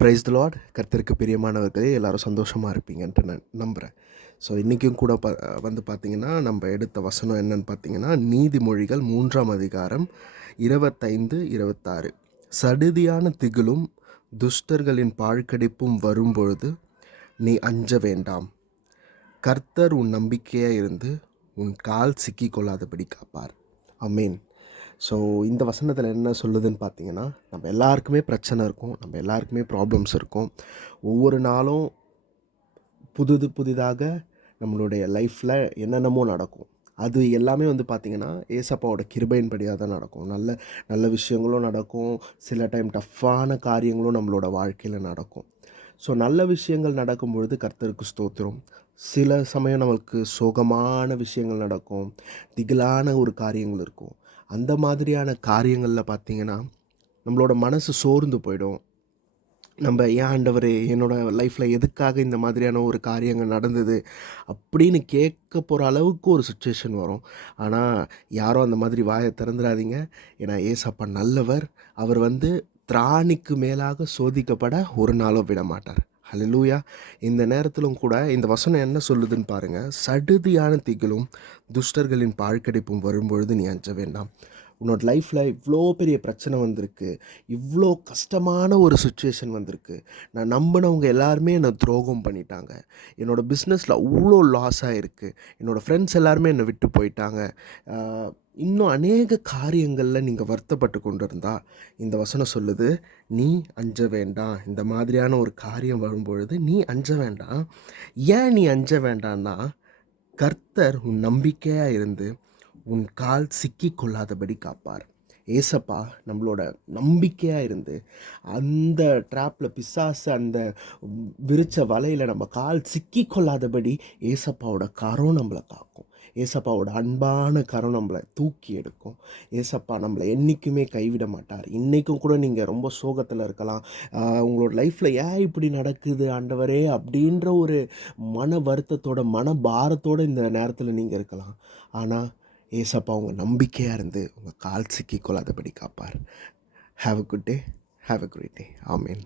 Praise the Lord. கர்த்தருக்கு பிரியமானவர்களே, எல்லாரும் சந்தோஷமாக இருப்பீங்கன்ட்டு நான் நம்புகிறேன். ஸோ இன்றைக்கும் கூட பார்த்தீங்கன்னா, நம்ம எடுத்த வசனம் என்னன்னு பார்த்தீங்கன்னா, நீதிமொழிகள் 3ஆம் அதிகாரம் 25, 26. சடுதியான திகிலும் துஷ்டர்களின் பாழ்கடிப்பும் வரும்பொழுது நீ அஞ்ச வேண்டாம். கர்த்தர் உன் நம்பிக்கையாக இருந்து உன் கால் சிக்கிக்கொள்ளாதபடி காப்பார். ஆமென். ஸோ இந்த வசனத்தில் என்ன சொல்லுதுன்னு பார்த்தீங்கன்னா, நம்ம எல்லாருக்குமே பிரச்சனை இருக்கும், நம்ம எல்லாருக்குமே ப்ராப்ளம்ஸ் இருக்கும். ஒவ்வொரு நாளும் புதிதாக நம்மளுடைய லைஃப்பில் என்னென்னமோ நடக்கும். அது எல்லாமே பார்த்திங்கன்னா ஏசப்பாவோட கிருபையின்படியாக தான் நடக்கும். நல்ல நல்ல விஷயங்களும் நடக்கும், சில டைம் டஃப்பான காரியங்களும் நம்மளோட வாழ்க்கையில் நடக்கும். ஸோ நல்ல விஷயங்கள் நடக்கும்பொழுது கர்த்தருக்கு ஸ்தோத்திரம். சில சமயம் நம்மளுக்கு சோகமான விஷயங்கள் நடக்கும், திகிலான ஒரு காரியங்கள் இருக்கும். அந்த மாதிரியான காரியங்களில் பார்த்திங்கன்னா நம்மளோட மனசு சோர்ந்து போயிடும். நம்ம ஏன் ஆண்டவரே என்னோடய லைஃப்பில் எதுக்காக இந்த மாதிரியான ஒரு காரியங்கள் நடந்தது அப்படின்னு கேட்க போகிற அளவுக்கு ஒரு சுச்சுவேஷன் வரும். ஆனால் யாரும் அந்த மாதிரி வாயை திறந்துடாதீங்க. ஏன்னா ஏசப்பா நல்லவர். அவர் திராணிக்கு மேலாக சோதிக்கப்பட ஒரு நாளும் விட மாட்டார். ஹல்லேலூயா. இந்த நேரத்திலும் கூட இந்த வசனம் என்ன சொல்லுதுன்னு பாருங்கள். சடுதியான திகிலும் துஷ்டர்களின் பாழ்கடிப்பும் வரும்பொழுது நீ அஞ்ச வேண்டாம். உன்னோட லைஃப்பில் இவ்வளோ பெரிய பிரச்சனை வந்திருக்கு, இவ்வளோ கஷ்டமான ஒரு சுச்சுவேஷன் வந்திருக்கு. நான் நம்பினவங்க எல்லாருமே என்னை துரோகம் பண்ணிட்டாங்க. என்னோடய பிஸ்னஸில் அவ்வளோ லாஸ் ஆகிருக்கு. என்னோடய ஃப்ரெண்ட்ஸ் எல்லாருமே என்னை விட்டு போயிட்டாங்க. இன்னும் அநேக காரியங்களில் நீங்கள் வருத்தப்பட்டு கொண்டு இருந்தால் இந்த வசனம் சொல்லுது, நீ அஞ்ச வேண்டாம். இந்த மாதிரியான ஒரு காரியம் வரும்பொழுது நீ அஞ்ச வேண்டாம். ஏன் நீ அஞ்ச வேண்டான்னா, கர்த்தர் உன் நம்பிக்கையாக இருந்து உன் கால் சிக்கி கொள்ளாதபடி காப்பார். ஏசப்பா நம்மளோட நம்பிக்கையாக இருந்து அந்த ட்ராப்பில் பிசாசு அந்த விரிச்ச வலையில் நம்ம கால் சிக்கி கொள்ளாதபடி ஏசப்பாவோட கரம் நம்மளை காக்கும். ஏசப்பாவோட அன்பான கரம் நம்மளை தூக்கி எடுக்கும். ஏசப்பா நம்மளை என்றைக்குமே கைவிட மாட்டார். இன்றைக்கும் கூட நீங்கள் ரொம்ப சோகத்தில் இருக்கலாம். உங்களோட லைஃப்பில் ஏன் இப்படி நடக்குது ஆண்டவரே அப்படின்ற ஒரு மன வருத்தத்தோட மன பாரத்தோடு இந்த நேரத்தில் நீங்கள் இருக்கலாம். ஆனால் ஏசப்பா உங்கள் நம்பிக்கையாக இருந்து உங்கள் கால் சிக்கி கொள்ளாதபடி காப்பார். Have a good day. Have a great day. Amen.